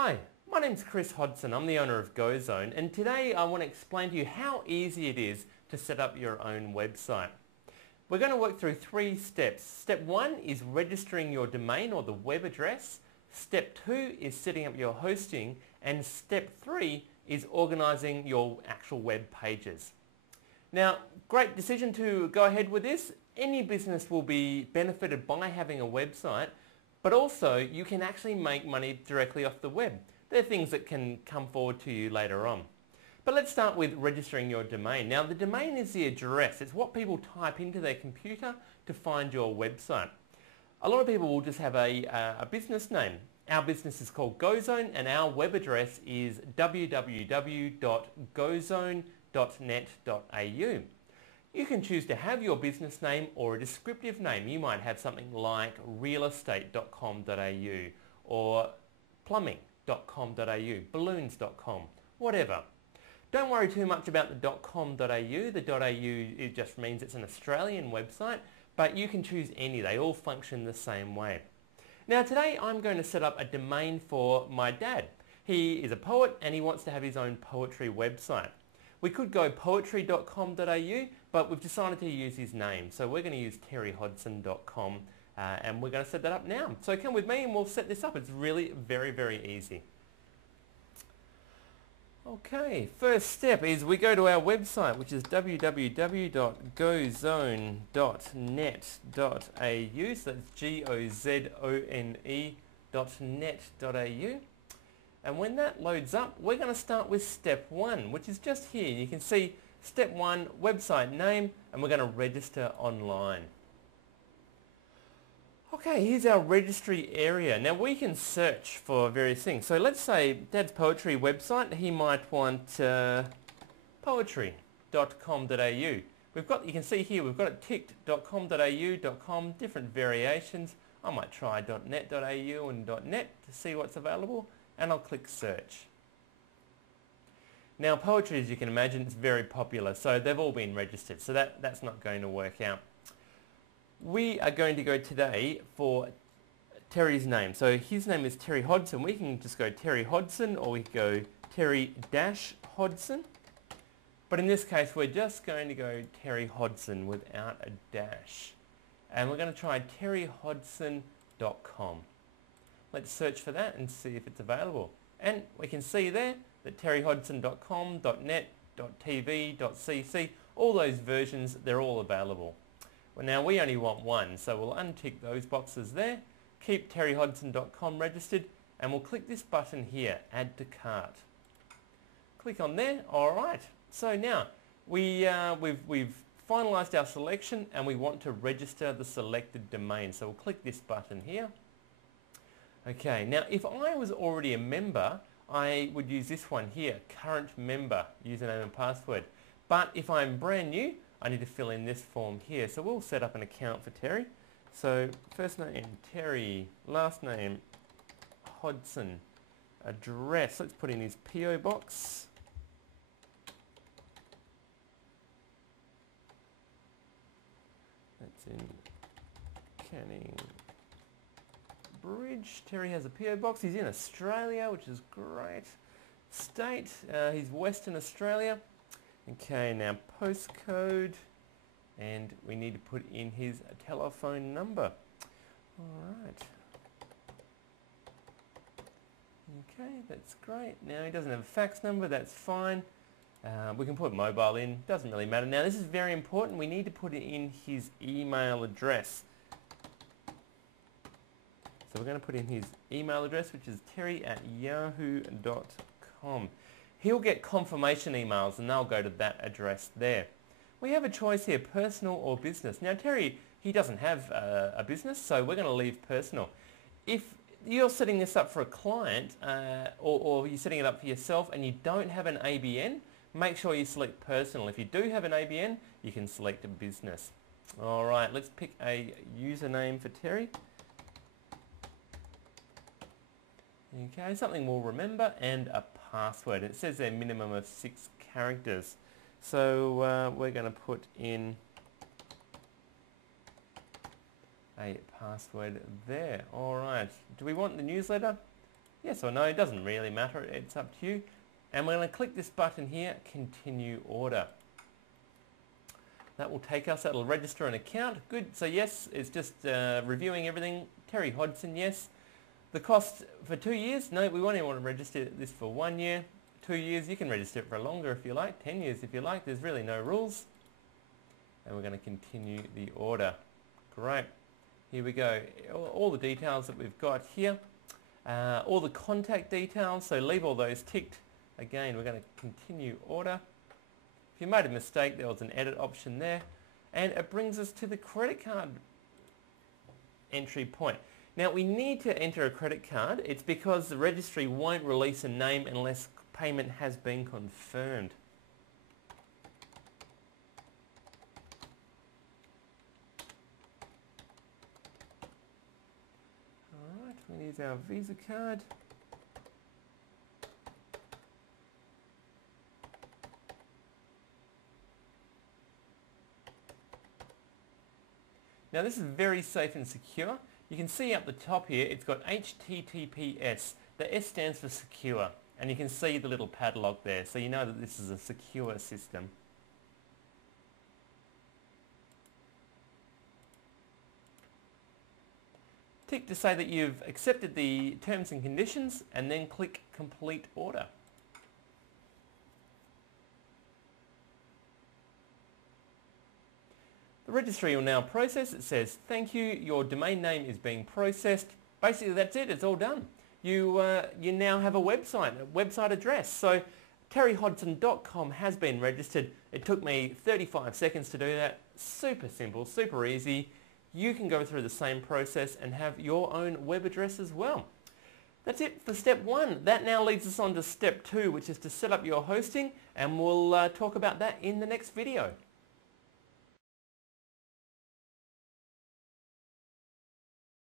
Hi, my name's Chris Hodson. I'm the owner of GOZONE, and today I want to explain to you how easy it is to set up your own website. We're going to work through 3 steps. Step 1 is registering your domain or the web address. Step 2 is setting up your hosting, and step 3 is organizing your actual web pages. Now, great decision to go ahead with this. Any business will be benefited by having a website, but also you can actually make money directly off the web. They're things that can come forward to you later on. But let's start with registering your domain. Now, the domain is the address. It's what people type into their computer to find your website. A lot of people will just have a business name. Our business is called GOZONE, and our web address is www.gozone.net.au. You can choose to have your business name or a descriptive name. You might have something like realestate.com.au or plumbing.com.au, balloons.com, whatever. Don't worry too much about the .com.au. The .au, it just means it's an Australian website, but you can choose any. They all function the same way. Now today I'm going to set up a domain for my dad. He is a poet and he wants to have his own poetry website. We could go poetry.com.au, but we've decided to use his name. So we're going to use terryhodson.com and we're going to set that up now. So come with me and we'll set this up. It's really very, very easy. Okay, first step is we go to our website, which is www.gozone.net.au. So that's GOZONE.net.au. And when that loads up, we're going to start with step 1, which is just here. You can see step 1, website name, and we're going to register online. Okay, here's our registry area. Now we can search for various things. So let's say Dad's poetry website, he might want poetry.com.au. You can see here, we've got it ticked, .com.au, different variations. I might try .net.au and .net to see what's available. And I'll click search. Now poetry, as you can imagine, is very popular, so they've all been registered, so that's not going to work out. We are going to go today for Terry's name. So his name is Terry Hodson. We can just go Terry Hodson, or we can go Terry-Hodson. But in this case, we're just going to go Terry Hodson without a dash. And we're going to try terryhodson.com. Let's search for that and see if it's available. And we can see there that terryhodson.com, .net, .tv, .cc, all those versions, they're all available. Well, now we only want one, so we'll untick those boxes there, keep terryhodson.com registered, and we'll click this button here, add to cart. Click on there. Alright, so now we've finalised our selection and we want to register the selected domain. So we'll click this button here. Okay, now if I was already a member, I would use this one here, current member, username and password. But if I'm brand new, I need to fill in this form here. So we'll set up an account for Terry. So first name, Terry, last name, Hodson, address, let's put in his PO box. That's in Canning Bridge. Terry has a PO box. He's in Australia, which is great. State, he's Western Australia. Okay, now postcode, and we need to put in his telephone number. Alright. Okay, that's great. Now he doesn't have a fax number, that's fine. We can put mobile in, doesn't really matter. Now this is very important, we need to put in his email address. So we're going to put in his email address, which is terry@yahoo.com. He'll get confirmation emails and they'll go to that address there. We have a choice here, personal or business. Now Terry, he doesn't have a business, so we're going to leave personal. If you're setting this up for a client or you're setting it up for yourself and you don't have an ABN, make sure you select personal. If you do have an ABN, you can select a business. Alright, let's pick a username for Terry. Okay, something we'll remember, and a password. It says a minimum of 6 characters. So we're going to put in a password there. Alright, do we want the newsletter? Yes or no, it doesn't really matter, it's up to you. And we're going to click this button here, continue order. That will take us, that'll register an account. Good, so yes, it's just reviewing everything. Terry Hodson, yes. The cost for 2 years, no, we only want to register this for 1 year. 2 years, you can register it for longer if you like, 10 years if you like, there's really no rules. And we're going to continue the order. Great. Here we go. All the details that we've got here. All the contact details, so leave all those ticked. Again, we're going to continue order. If you made a mistake, there was an edit option there. And it brings us to the credit card entry point. Now we need to enter a credit card. It's because the registry won't release a name unless payment has been confirmed. Alright, we use our Visa card. Now this is very safe and secure. You can see up the top here, it's got HTTPS. The S stands for secure. And you can see the little padlock there, so you know that this is a secure system. Tick to say that you've accepted the terms and conditions, and then click complete order. The registry will now process. It says, thank you, your domain name is being processed. Basically that's it, it's all done. You now have a website address. So terryhodson.com has been registered. It took me 35 seconds to do that. Super simple, super easy. You can go through the same process and have your own web address as well. That's it for step 1. That now leads us on to step 2, which is to set up your hosting, and we'll talk about that in the next video.